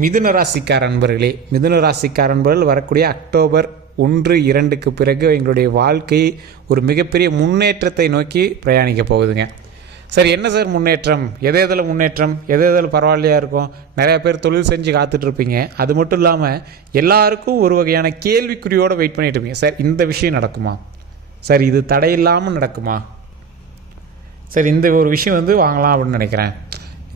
மிதுன ராசிக்கார அன்பர்களே, மிதுன ராசிக்கார அன்பர்கள் வரக்கூடிய அக்டோபர் 1-2க்கு பிறகு எங்களுடைய வாழ்க்கை ஒரு மிகப்பெரிய முன்னேற்றத்தை நோக்கி பிரயாணிக்க போகுதுங்க. சரி, என்ன சார் முன்னேற்றம்? எதில் முன்னேற்றம்? எதில் பரவாயில்லையா இருக்கும்? நிறையா பேர் தொழில் செஞ்சு காத்துட்ருப்பீங்க. அது மட்டும் இல்லாமல் எல்லாருக்கும் ஒரு வகையான கேள்விக்குறியோடு வெயிட் பண்ணிட்டு இருப்பீங்க. சார், இந்த விஷயம் நடக்குமா? சார், இது தடையில்லாமல் நடக்குமா? சரி, இந்த ஒரு விஷயம் வாங்கலாம் அப்படின்னு நினைக்கிறேன்.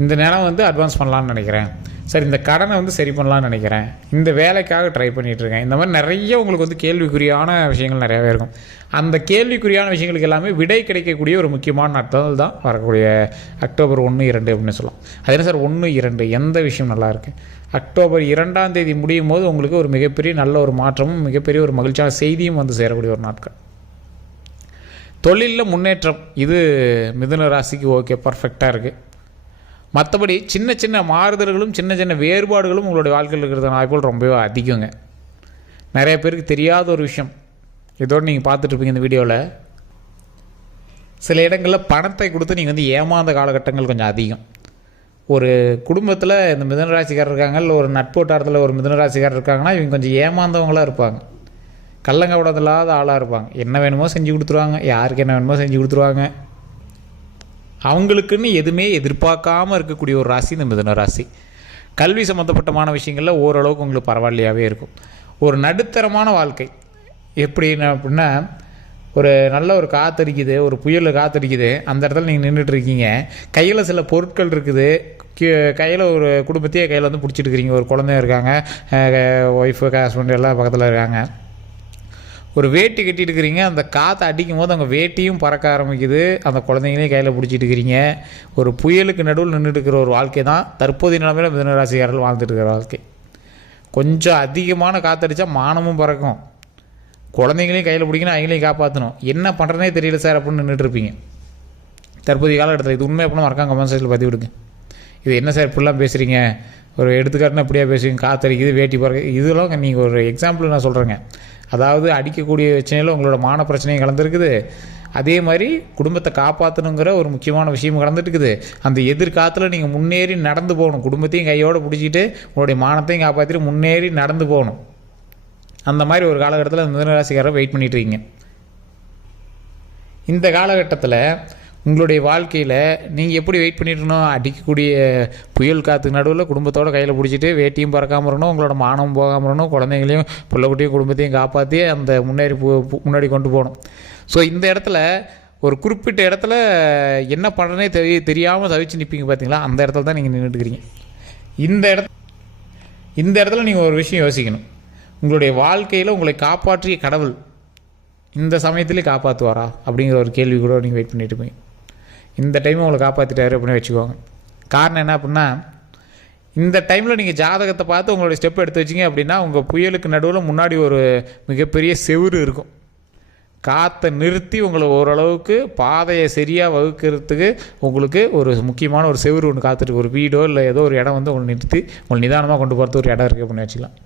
இந்த நிலம் அட்வான்ஸ் பண்ணலான்னு நினைக்கிறேன். சரி, இந்த கடனை சரி பண்ணலான்னு நினைக்கிறேன். இந்த வேலைக்காக ட்ரை பண்ணிகிட்ருக்கேன். இந்த மாதிரி நிறைய உங்களுக்கு கேள்விக்குறியான விஷயங்கள் நிறையாவே இருக்கும். அந்த கேள்விக்குறியான விஷயங்களுக்கு எல்லாமே விடை கிடைக்கக்கூடிய ஒரு முக்கியமான நாட்கள் தான் வரக்கூடிய அக்டோபர் 1-2 அப்படின்னு சொல்லலாம். அது என்ன சார் 1-2 எந்த விஷயம் நல்லாயிருக்கு? அக்டோபர் 2ஆம் தேதி முடியும் போது உங்களுக்கு ஒரு மிகப்பெரிய நல்ல ஒரு மாற்றமும் மிகப்பெரிய ஒரு மகிழ்ச்சியான செய்தியும் சேரக்கூடிய ஒரு நாட்கள். தொழிலில் முன்னேற்றம், இது மிதுன ராசிக்கு ஓகே, பர்ஃபெக்டாக இருக்குது. மற்றபடி சின்ன சின்ன மாறுதல்களும் சின்ன சின்ன வேறுபாடுகளும் உங்களுடைய வாழ்க்கையில் இருக்கிறது வாய்ப்புகள் ரொம்பவே அதிகங்க. நிறைய பேருக்கு தெரியாத ஒரு விஷயம், இதோடு நீங்கள் பார்த்துட்ருப்பீங்க இந்த வீடியோவில். சில இடங்களில் பணத்தை கொடுத்து நீங்கள் ஏமாந்த காலகட்டங்கள் கொஞ்சம் அதிகம். ஒரு குடும்பத்தில் இந்த மிதுனராசிக்காரர் இருக்காங்க, இல்லை ஒரு நட்போட்டாரத்தில் ஒரு மிதுனராசிக்காரர் இருக்காங்கன்னா இவங்க கொஞ்சம் ஏமாந்தவங்களாக இருப்பாங்க. கள்ளங்கபடம் இல்லாத ஆளாக இருப்பாங்க. என்ன வேணுமோ செஞ்சு கொடுத்துருவாங்க, யாருக்கு என்ன வேணுமோ செஞ்சு கொடுத்துருவாங்க. அவங்களுக்குன்னு எதுவுமே எதிர்பார்க்காமல் இருக்கக்கூடிய ஒரு ராசி இந்த மிதுன ராசி. கல்வி சம்மந்தப்பட்டமான விஷயங்களில் ஓரளவுக்கு உங்களுக்கு பரவாயில்லையாகவே இருக்கும். ஒரு நடுத்தரமான வாழ்க்கை எப்படின்னா அப்படின்னா, ஒரு நல்ல ஒரு காற்றடிக்குது, ஒரு புயலில் காற்றடிக்குது, அந்த இடத்துல நீங்கள் நின்றுட்டுருக்கீங்க. கையில் சில பொருட்கள் இருக்குது, கையில் ஒரு குடும்பத்தையே கையில் பிடிச்சிட்டு இருக்கிறீங்க. ஒரு குழந்தைய இருக்காங்க, ஒய்ஃபு ஹஸ்பண்ட் எல்லாம் பக்கத்தில் இருக்காங்க. ஒரு வேட்டி கட்டிட்டு இருக்கிறீங்க, அந்த காற்று அடிக்கும் போது அவங்க வேட்டியும் பறக்க ஆரம்பிக்குது, அந்த குழந்தைங்களையும் கையில் பிடிச்சிட்டு இருக்கிறீங்க. ஒரு புயலுக்கு நடுவில் நின்றுட்டு இருக்கிற ஒரு வாழ்க்கை தான் தற்போதைய நிலைமையில் மிதுனராசிக்காரர்கள் வாழ்ந்துட்டு இருக்கிற வாழ்க்கை. கொஞ்சம் அதிகமான காற்றடிச்சா மானமும் பறக்கும், குழந்தைங்களையும் கையில் பிடிக்கணும், அவங்களையும் காப்பாற்றணும். என்ன பண்ணுறனே தெரியல சார் அப்படின்னு நின்றுட்டுருப்பீங்க தற்போதைய காலகட்டத்தில். இது உண்மை அப்படின்னா மறக்காம கமெண்ட் சைடில் பதிவு விடுங்க. இது என்ன சார் இப்படிலாம் பேசுகிறீங்க, ஒரு எடுத்துக்காட்டுனா இப்படியா பேசுவீங்க, காற்றடிக்குது வேட்டி பறக்க, இதெல்லாம் நீங்கள் ஒரு எக்ஸாம்பிள் நான் சொல்கிறேங்க. அதாவது அடிக்கக்கூடிய பிரச்சனையில் உங்களோட மான பிரச்சனையும் கலந்துருக்குது, அதே மாதிரி குடும்பத்தை காப்பாற்றணுங்கிற ஒரு முக்கியமான விஷயமும் கலந்துட்டுருக்குது. அந்த எதிர்காலத்தில் நீங்கள் முன்னேறி நடந்து போகணும், குடும்பத்தையும் கையோடு பிடிச்சிட்டு உங்களுடைய மானத்தையும் காப்பாற்றிட்டு முன்னேறி நடந்து போகணும். அந்த மாதிரி ஒரு காலகட்டத்தில் மிதுனராசிக்காரர் வெயிட் பண்ணிட்டுருக்கீங்க. இந்த காலகட்டத்தில் உங்களுடைய வாழ்க்கையில் நீங்கள் எப்படி வெயிட் பண்ணிட்டுருக்கணும்? அடிக்கக்கூடிய புயல் காற்றுக்கு நடுவில் குடும்பத்தோடு கையில் பிடிச்சிட்டு வேட்டியும் பறக்காமல் இருக்கணும், உங்களோட மானமும் போகாமல் இருக்கணும், குழந்தைங்களையும் பிள்ளைக்குட்டியும் குடும்பத்தையும் காப்பாற்றி அந்த முன்னாடி கொண்டு போகணும். ஸோ இந்த இடத்துல ஒரு குறிப்பிட்ட இடத்துல என்ன பண்ணுறனே தெரியாமல் தவிச்சு நிற்பீங்க பார்த்தீங்களா, அந்த இடத்துல தான் நீங்கள் நின்றுட்டுருக்கிறீங்க. இந்த இடத்துல நீங்கள் ஒரு விஷயம் யோசிக்கணும். உங்களுடைய வாழ்க்கையில் உங்களை காப்பாற்றிய கடவுள் இந்த சமயத்துலேயே காப்பாற்றுவாரா அப்படிங்கிற ஒரு கேள்வி கூட நீங்கள் வெயிட் பண்ணிட்டு போய் இந்த டைம் உங்களை காப்பாற்றிட்டாரு அப்படின்னு வச்சுக்கோங்க. காரணம் என்ன அப்படின்னா, இந்த டைமில் நீங்கள் ஜாதகத்தை பார்த்து உங்களுடைய ஸ்டெப் எடுத்து வச்சிங்க அப்படின்னா உங்கள் புயலுக்கு நடுவில் முன்னாடி ஒரு மிகப்பெரிய செவுறு இருக்கும். காற்றை நிறுத்தி உங்களை ஓரளவுக்கு பாதையை சரியாக வகுக்கிறதுக்கு உங்களுக்கு ஒரு முக்கியமான ஒரு செவுறு ஒன்று காத்துட்டு, ஒரு வீடோ இல்லை ஏதோ ஒரு இடம் உங்களை நிறுத்தி உங்களை நிதானமாக கொண்டு போகிறது ஒரு இடம் இருக்குது அப்படின்னு வச்சுக்கலாம்.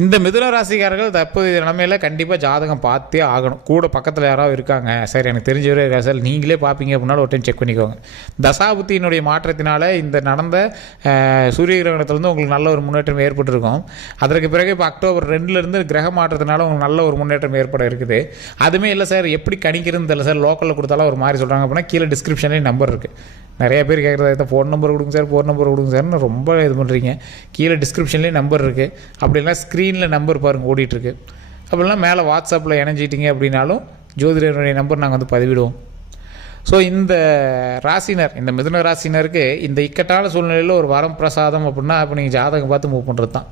இந்த மிதுன ராசிக்காரர்கள் தற்போதைய நிலைமையில் கண்டிப்பாக ஜாதகம் பார்த்தே ஆகணும். கூட பக்கத்தில் யாராவது இருக்காங்க, சரி எனக்கு தெரிஞ்சவரே இருக்கா சார், நீங்களே பார்ப்பீங்க அப்படின்னாலும் ஒரு டைம் செக் பண்ணிக்கோங்க. தசாபுத்தியினுடைய மாற்றத்தினால இந்த நடந்த சூரிய கிரகணத்திலேருந்து உங்களுக்கு நல்ல ஒரு முன்னேற்றம் ஏற்பட்டிருக்கும். அதற்கு பிறகு இப்போ அக்டோபர் 2லேருந்து கிரக மாற்றத்தினால உங்களுக்கு நல்ல ஒரு முன்னேற்றம் ஏற்பட இருக்குது. அதுவுமே இல்லை சார், எப்படி கணிக்கிறதுன்னு தெரியல சார், லோக்கலில் கொடுத்தாலும் ஒரு மாதிரி சொல்கிறாங்க அப்படின்னா கீழே டிஸ்கிரிப்ஷன்லேயே நம்பர் இருக்குது. நிறைய பேர் கேட்குறத ஃபோன் நம்பர் கொடுங்க சார், ஃபோன் நம்பர் கொடுங்க சார்னு ரொம்ப இது பண்ணுறீங்க. கீழே டிஸ்கிரிப்ஷன்லேயே நம்பர் இருக்குது, அப்படின்னா ஸ்க்ரீனில் நம்பர் பாருங்கள் ஓடிட்டுருக்கு. அப்படின்னா மேலே வாட்ஸ்அப்பில் இணைஞ்சிட்டிங்க அப்படின்னாலும் ஜோதிடருடைய நம்பர் நாங்கள் பதிவிடுவோம். ஸோ இந்த ராசினர், இந்த மிதுன ராசினருக்கு இந்த இக்கட்டான சூழ்நிலையில் ஒரு வரம் பிரசாதம் அப்படின்னா இப்போ நீங்கள் ஜாதகம் பார்த்து மூவ் பண்ணுறது தான்.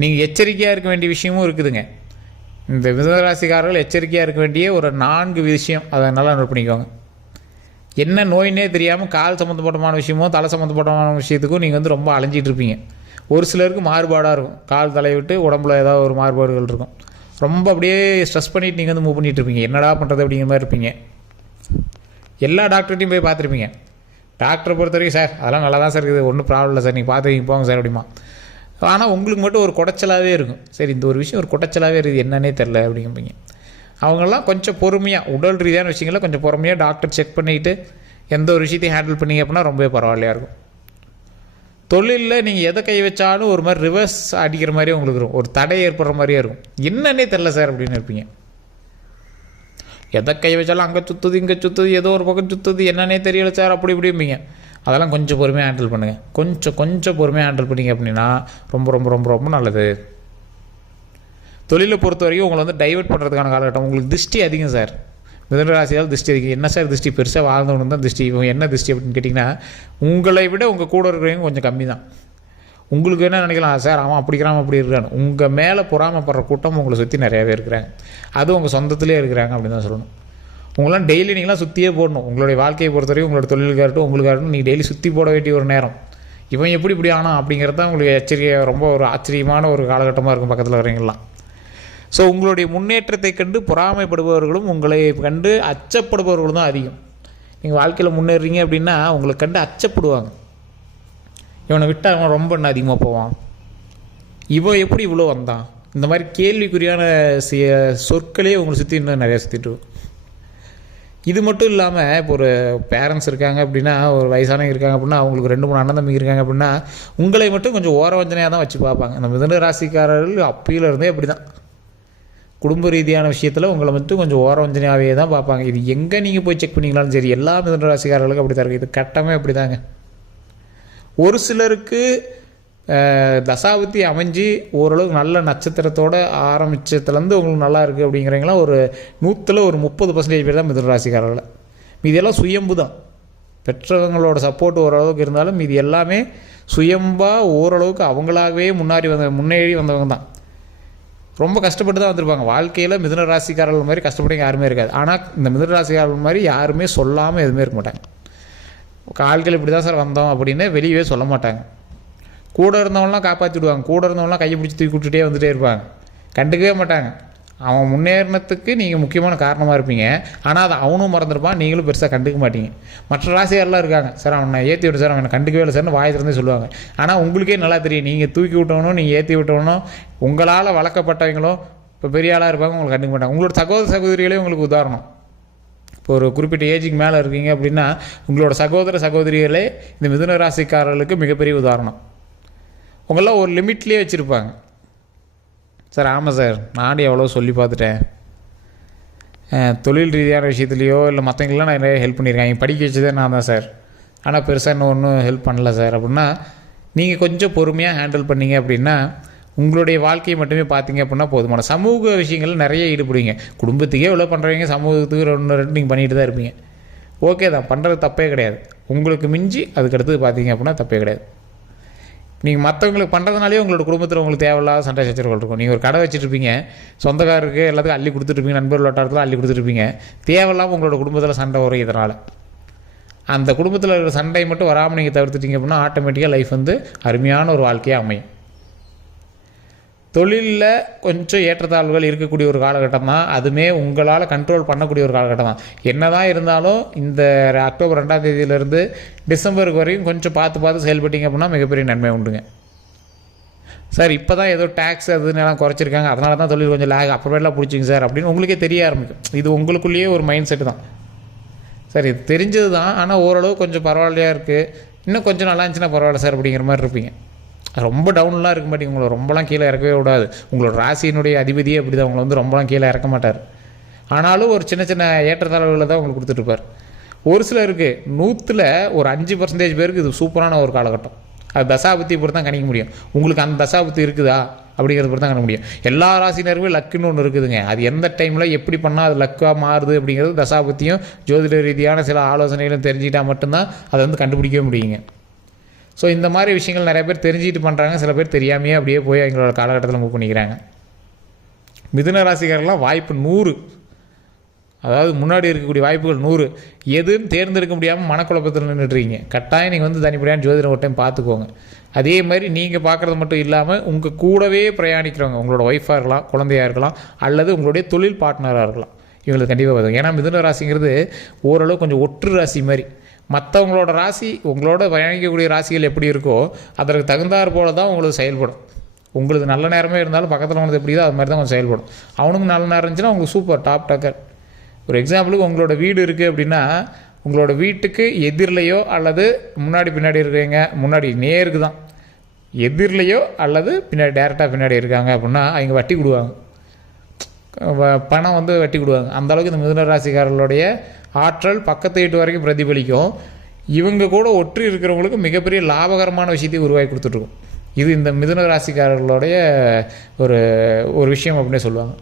நீங்கள் எச்சரிக்கையாக இருக்க வேண்டிய விஷயமும் இருக்குதுங்க. இந்த மிதுன ராசிக்காரர்கள் எச்சரிக்கையாக இருக்க வேண்டிய ஒரு 4 விஷயம், அதை நல்லா நோட் பண்ணிக்கோங்க. என்ன நோயினே தெரியாமல் கால் சம்மந்தப்பட்டமான விஷயமோ தலை சம்மந்தப்பட்டமான விஷயத்துக்கும் நீங்கள் ரொம்ப அலைஞ்சிட்டு இருப்பீங்க. ஒரு சிலருக்கு மாறுபாடாக இருக்கும், கால் தலையை விட்டு உடம்புல ஏதாவது ஒரு மாறுபாடுகள் இருக்கும். ரொம்ப அப்படியே ஸ்ட்ரெஸ் பண்ணிவிட்டு நீங்கள் மூவ் பண்ணிகிட்டு இருப்பீங்க. என்னடா பண்ணுறது அப்படிங்கிற மாதிரி இருப்பீங்க. எல்லா டாக்டர்கிட்டையும் போய் பார்த்துருப்பீங்க. டாக்டரை பொறுத்த வரைக்கும் சார் அதெல்லாம் நல்லா தான் சார் இருக்குது, ஒன்றும் ப்ராப்ளம் இல்லை சார், நீங்கள் பார்த்துக்கிங்க போங்க சார் அப்படிமா. ஆனால் உங்களுக்கு மட்டும் ஒரு குடைச்சலாகவே இருக்கும். சரி, இந்த ஒரு விஷயம் ஒரு குடைச்சலாகவே இருக்குது, என்னன்னே தெரில அப்படிங்கிறீங்க. அவங்கெல்லாம் கொஞ்சம் பொறுமையாக உடல் ரீதியான விஷயங்களை கொஞ்சம் பொறுமையாக டாக்டர் செக் பண்ணிக்கிட்டு எந்த ஒரு விஷயத்தையும் ஹேண்டில் பண்ணிங்க அப்படின்னா ரொம்பவே பரவாயில்லையாக இருக்கும். தொழிலில் நீங்கள் எதை கை வச்சாலும் ஒரு மாதிரி ரிவர்ஸ் அடிக்கிற மாதிரியே உங்களுக்கு இருக்கும், ஒரு தடை ஏற்படுற மாதிரியே இருக்கும். என்னன்னே தெரில சார் அப்படின்னு இருப்பீங்க. எதை கை வச்சாலும் அங்கே சுற்றுது இங்கே சுற்றுது, ஏதோ ஒரு பக்கம் சுற்றுது, என்னன்னே தெரியல சார் அப்படி இப்படிம்பீங்க. அதெல்லாம் கொஞ்சம் பொறுமையாக ஹேண்டில் பண்ணுங்கள். கொஞ்சம் பொறுமையாக ஹேண்டில் பண்ணிங்க அப்படின்னா ரொம்ப ரொம்ப ரொம்ப ரொம்ப நல்லது. தொழிலை பொறுத்த வரைக்கும் உங்களை வந்து டைவெர்ட் பண்ணுறதுக்கான காலகட்டம். உங்களுக்கு திருஷ்டி அதிகம் சார். மிதுன ராசியால் திருஷ்டி அதிகம். என்ன சார் திருஷ்டி? பெருசாக வாழ்ந்தவனு தான் திருஷ்டி. இவங்க என்ன திருஷ்டி அப்படின்னு கேட்டிங்கன்னா, உங்களை விட உங்கள் கூட இருக்கிறவங்க கொஞ்சம் கம்மி தான். உங்களுக்கு என்ன நினைக்கலாம், சார் அவன் அப்படிக்கிறான் அப்படி இருக்கிறான். உங்கள் மேலே பொறாமப்படுற கூட்டம் உங்களை சுற்றி நிறையாவே இருக்கிறாங்க. அதுவும் உங்கள் சொந்தத்திலே இருக்கிறாங்க அப்படின்னு தான் சொல்லணும். உங்களாம் டெய்லி நீங்களாம் சுற்றியே போடணும். உங்களுடைய வாழ்க்கையை பொறுத்தவரைக்கும் உங்களோட தொழிலுக்காகட்டும் உங்களுக்காகட்டும் நீங்கள் டெய்லி சுற்றி போட வேண்டிய ஒரு நேரம். இவன் இப்படி ஆனா அப்படிங்கிறது தான் உங்களுக்கு எச்சரிக்கை. ரொம்ப ஒரு ஆச்சரியமான ஒரு காலகட்டமாக இருக்கும் பக்கத்தில் வரீங்களாம். ஸோ உங்களுடைய முன்னேற்றத்தை கண்டு பொறாமைப்படுபவர்களும் உங்களை கண்டு அச்சப்படுபவர்களும் தான் அதிகம். நீங்கள் வாழ்க்கையில் முன்னேறீங்க அப்படின்னா உங்களை கண்டு அச்சப்படுவாங்க. இவனை விட்டால் அவன் ரொம்ப இன்னும் அதிகமாக போவான், இவன் எப்படி இவ்வளோ வந்தான், இந்த மாதிரி கேள்விக்குறியான சொற்களே உங்களை சுற்றி இன்னும் நிறையா சுற்றிட்டு. இது மட்டும் இல்லாமல் இப்போ ஒரு பேரண்ட்ஸ் இருக்காங்க அப்படின்னா, ஒரு வயசானவங்க இருக்காங்க அப்படின்னா, அவங்களுக்கு 2-3 அண்ணன் தம்பி இருக்காங்க அப்படின்னா, உங்களை மட்டும் கொஞ்சம் ஓரவஞ்சனையாக தான் வச்சு பார்ப்பாங்க. அந்த மிதுன ராசிக்காரர்கள் அப்பையிலிருந்தே அப்படி தான். குடும்ப ரீதியான விஷயத்தில் உங்களை மட்டும் கொஞ்சம் ஓரவஞ்சனையாகவே தான் பார்ப்பாங்க. இது எங்கே நீங்கள் போய் செக் பண்ணிங்களாலும் சரி, எல்லா மிதுன ராசிக்காரர்களுக்கும் அப்படி தான் இருக்குது. இது கட்டமே அப்படி தாங்க. ஒரு சிலருக்கு தசாபுத்தி அமைஞ்சு ஓரளவுக்கு நல்ல நட்சத்திரத்தோடு ஆரம்பித்ததுலேருந்து உங்களுக்கு நல்லா இருக்குது அப்படிங்கிறவங்களாம் ஒரு 100ல் ஒரு 30% பேர் தான் மிதுன ராசிக்காரர்கள். மீதியெல்லாம் சுயம்பு தான். பெற்றவங்களோட சப்போர்ட் ஓரளவுக்கு இருந்தாலும் மீதி எல்லாமே சுயம்பாக ஓரளவுக்கு அவங்களாகவே முன்னேறி வந்தவங்க தான். ரொம்ப கஷ்டப்பட்டு தான் வந்திருப்பாங்க. வாழ்க்கையில் மிதுன ராசிக்காரர்கள் மாதிரி கஷ்டப்பட்டு யாருமே இருக்காது. ஆனால் இந்த மிதுன ராசிக்காரர்கள் மாதிரி யாருமே சொல்லாமல் எதுவுமே இருக்க மாட்டாங்க. ஆட்கள் இப்படி தான் சார் வந்தோம் அப்படின்னு வெளியவே சொல்ல மாட்டாங்க. கூட இருந்தவங்களாம் காப்பாற்றி விடுவாங்க. கூட இருந்தவங்களாம் கையை பிடிச்சி தூக்கி விட்டுட்டே வந்துகிட்டே இருப்பாங்க. கண்டுக்கவே மாட்டாங்க. அவன் முன்னேறினத்துக்கு நீங்கள் முக்கியமான காரணமாக இருப்பீங்க. ஆனால் அதை அவனும் மறந்துருப்பான், நீங்களும் பெருசாக கண்டுக்க மாட்டீங்க. மற்ற ராசியாரெலாம் இருக்காங்க, சார் அவனை ஏற்றி விட்டு சார் அவனை கண்டுக்கவே இல்லை சார்னு வாய் திறந்தே சொல்லுவாங்க. ஆனால் உங்களுக்கே நல்லா தெரியும், நீங்கள் தூக்கி விட்டவனும் நீங்கள் ஏற்றி விட்டவனும் உங்களால் வளர்க்கப்பட்டவங்களும் இப்போ பெரிய ஆளாக இருப்பாங்க, உங்களுக்கு கண்டுக்க மாட்டாங்க. உங்களோட சகோதரிகளே உங்களுக்கு உதாரணம். இப்போ ஒரு குறிப்பிட்ட ஏஜுக்கு மேலே இருக்கீங்க அப்படின்னா உங்களோட சகோதரிகளே இந்த மிதுன ராசிக்காரர்களுக்கு மிகப்பெரிய உதாரணம். உங்களெலாம் ஒரு லிமிட்லேயே வச்சுருப்பாங்க. சார் ஆமாம் சார் நானும் எவ்வளோ சொல்லி பார்த்துட்டேன், தொழில் ரீதியான விஷயத்துலையோ இல்லை மற்றவங்களாம் நான் நிறைய ஹெல்ப் பண்ணியிருக்கேன், படிக்க வச்சதே நான் தான் சார், ஆனால் பெருசாக இன்னும் ஒன்றும் ஹெல்ப் பண்ணல சார் அப்படின்னா நீங்கள் கொஞ்சம் பொறுமையாக ஹேண்டில் பண்ணிங்க அப்படின்னா உங்களுடைய வாழ்க்கையை மட்டுமே பார்த்தீங்க அப்படின்னா போதுமான. சமூக விஷயங்கள் நிறைய ஈடுபடுவீங்க. குடும்பத்துக்கே எவ்வளோ பண்ணுறீங்க, சமூகத்துக்கு 2 நீங்கள் பண்ணிட்டு தான் இருப்பீங்க. ஓகே தான், பண்ணுறது தப்பே கிடையாது. உங்களுக்கு மிஞ்சி அதுக்கடுத்து பார்த்தீங்க அப்படின்னா தப்பே கிடையாது. நீங்கள் மற்றவங்களுக்கு பண்ணுறதுனாலே உங்களோட குடும்பத்தில் உங்களுக்கு தேவையில்லாத சண்டை சச்சரவுகள் இருக்கும். நீங்கள் ஒரு கடை வச்சுட்ருப்பீங்க, சொந்தக்காரருக்கு எல்லாத்துக்கும் அள்ளி கொடுத்துட்ருப்பீங்க, நண்பர்கள் வட்டாரத்தில் அள்ளி கொடுத்துட்ருப்பீங்க. தேவையில்லாமல் உங்களோட குடும்பத்தில் சண்டை வரும். இதனால் அந்த குடும்பத்தில் இருக்கிற சண்டை மட்டும் வராமல் நீங்கள் தவிர்த்துட்டீங்க அப்படின்னா ஆட்டோமேட்டிக்காக லைஃப் வந்து அருமையான ஒரு வாழ்க்கையாக அமையும். தொழிலில் கொஞ்சம் ஏற்றத்தாழ்வுகள் இருக்கக்கூடிய ஒரு காலகட்டம் தான். அதுவுமே உங்களால் கண்ட்ரோல் பண்ணக்கூடிய ஒரு காலகட்டம் தான். என்ன தான் இருந்தாலும் இந்த அக்டோபர் 2ஆம் தேதியிலேருந்து டிசம்பருக்கு வரைக்கும் கொஞ்சம் பார்த்து செயல்பட்டீங்க அப்படின்னா மிகப்பெரிய நன்மை உண்டுங்க. சார் இப்போ தான் ஏதோ டேக்ஸ் அதுன்னெல்லாம் குறைச்சிருக்காங்க, அதனால தான் தொழில் கொஞ்சம் லேக் அப்புறமேலாம் பிடிச்சிங்க சார் அப்படின்னு உங்களுக்கே தெரிய ஆரம்பிக்கும். இது உங்களுக்குள்ளேயே ஒரு மைண்ட் செட்டு தான். சார் இது தெரிஞ்சது தான், ஆனால் ஓரளவு கொஞ்சம் பரவாயில்லையாக இருக்குது, இன்னும் கொஞ்சம் நல்லா இருந்துச்சுன்னா பரவாயில்ல சார் அப்படிங்கிற மாதிரி இருப்பீங்க. ரொம்ப டவுன்லாம் இருக்க மாட்டீங்க. உங்களை ரொம்பலாம் கீழே இறக்கவே விடாது. உங்களோட ராசியினுடைய அதிபதியே அப்படி தான், உங்களை வந்து ரொம்பலாம் கீழே இறக்க மாட்டார். ஆனாலும் ஒரு சின்ன ஏற்றத்தாழ்வுகளை தான் உங்களுக்கு கொடுத்துட்ருப்பார். ஒரு சிலருக்கு 100ல் ஒரு 5% பேருக்கு இது சூப்பரான ஒரு காலகட்டம். அது தசாபுத்தி பொறுத்து தான் கணிக்க முடியும். உங்களுக்கு அந்த தசாபுத்தி இருக்குதா அப்படிங்கிறத பொறுத்து தான் கணிக்க முடியும். எல்லா ராசினருமே லக்குன்னு ஒன்று இருக்குதுங்க. அது எந்த டைமில் எப்படி பண்ணால் அது லக்காக மாறுது அப்படிங்கிறது தசாபுத்தியும் ஜோதிட ரீதியான சில ஆலோசனைகளும் தெரிஞ்சுக்கிட்டால் மட்டும்தான் அதை வந்து கண்டுபிடிக்கவே முடியுங்க. ஸோ இந்த மாதிரி விஷயங்கள் நிறைய பேர் தெரிஞ்சுக்கிட்டு பண்ணுறாங்க, சில பேர் தெரியாமையே அப்படியே போய் எங்களோட காலகட்டத்தில் மூவ் பண்ணிக்கிறாங்க. மிதுன ராசிக்காரெல்லாம் வாய்ப்பு 100, அதாவது முன்னாடி இருக்கக்கூடிய வாய்ப்புகள் 100. எதுன்னு தேர்ந்தெடுக்க முடியாமல் மனக்குழப்பத்தில் நின்றுட்டுருக்கீங்க. கட்டாயம் நீங்கள் வந்து தனிப்படையான ஜோதிடம் ஒரு டைம் பார்த்துக்கோங்க. அதே மாதிரி நீங்கள் பார்க்குறது மட்டும் இல்லாமல் உங்கள் கூடவே பிரயாணிக்கிறவங்க, உங்களோட ஒய்ஃபாக இருக்கலாம், குழந்தையாக இருக்கலாம், அல்லது உங்களுடைய தொழில் பார்ட்னராக இருக்கலாம், இவங்களுக்கு கண்டிப்பாக வருது. ஏன்னா மிதுன ராசிங்கிறது ஓரளவு கொஞ்சம் ஒற்று ராசி மாதிரி. மற்றவங்களோட ராசி உங்களோட பயணிக்கக்கூடிய ராசிகள் எப்படி இருக்கோ அதற்கு தகுந்தாற் போல தான் உங்களுக்கு செயல்படும். உங்களுக்கு நல்ல நேரமே இருந்தாலும் பக்கத்தில் உங்களுக்கு எப்படி தான் அது மாதிரி தான் கொஞ்சம் செயல்படும். அவனுக்கு நல்ல நேரம் இருந்துச்சுன்னா உங்களுக்கு சூப்பர் டாப் டக்கர். ஒரு எக்ஸாம்பிளுக்கு உங்களோட வீடு இருக்குது அப்படின்னா உங்களோட வீட்டுக்கு எதிரிலையோ அல்லது முன்னாடி பின்னாடி இருக்கிறவங்க, முன்னாடி நேருக்கு தான் எதிரிலையோ அல்லது பின்னாடி டேரெக்டாக பின்னாடி இருக்காங்க அப்படின்னா அவங்க வட்டி கொடுவாங்க, பணம் வந்து வட்டி கொடுவாங்க. அந்தளவுக்கு இந்த மிதுன ராசிக்காரர்களுடைய ஆற்றல் பக்கத்து வீட்டு வரைக்கும் பிரதிபலிக்கும். இவங்க கூட ஒற்றி இருக்கிறவங்களுக்கு மிகப்பெரிய லாபகரமான விஷயத்தை உருவாக்கி கொடுத்துட்ருக்கும். இது இந்த மிதுன ராசிக்காரர்களுடைய ஒரு விஷயம் அப்படின்னே சொல்லுவாங்க.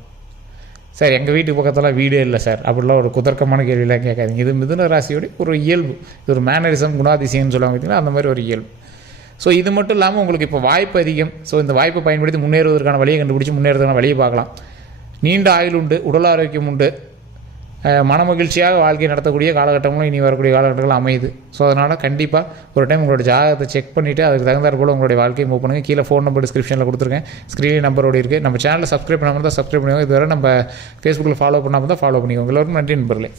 சார் எங்கள் வீட்டுக்கு பக்கத்தில் வீடே இல்லை சார் அப்படிலாம் ஒரு குதர்க்கமான கேள்வியெலாம் கேட்காதீங்க. இது மிதுன ராசியோடைய ஒரு இயல்பு, இது ஒரு மேனரிசம், குணாதிசயம்னு சொல்லுவாங்க பார்த்தீங்கன்னா, அந்த மாதிரி ஒரு இயல்பு. ஸோ இது மட்டும் இல்லாமல் உங்களுக்கு இப்போ வாய்ப்பு அதிகம். ஸோ இந்த வாய்ப்பை பயன்படுத்தி முன்னேறுவதற்கான வழியை கண்டுபிடிச்சி முன்னேறதுக்கான வழியை பார்க்கலாம். நீண்ட ஆயுள் உண்டு, உடல் ஆரோக்கியம் உண்டு, மனமகிழ்ச்சியாக வாழ்க்கை நடத்தக்கூடிய காலகட்டங்களும் இனி வரக்கூடிய காலகட்டங்கள் அமையுது. ஸோ அதனால் கண்டிப்பாக ஒரு டைம் உங்களோட ஜாதகத்தை செக் பண்ணிவிட்டு அதுக்கு தகுந்தாற் போல் உங்களுடைய வாழ்க்கையை மூவ் பண்ணுங்கள். கீழே ஃபோன் நம்பர் டிஸ்கிரிப்ஷனில் கொடுத்துருக்கேன், ஸ்க்ரீன் நம்பரோடு இருக்குது. நம்ம சேனலில் சப்ஸ்கிரைப் பண்ணாமல் தான் சப்ஸ்கிரைப் பண்ணிக்கோங்க. இதுவரை நம்ம ஃபேஸ்புக்கில் ஃபாலோ பண்ணாமல் தான் ஃபாலோ பண்ணிக்கோங்க. எல்லோருக்கும் நன்றி நண்பர்களே.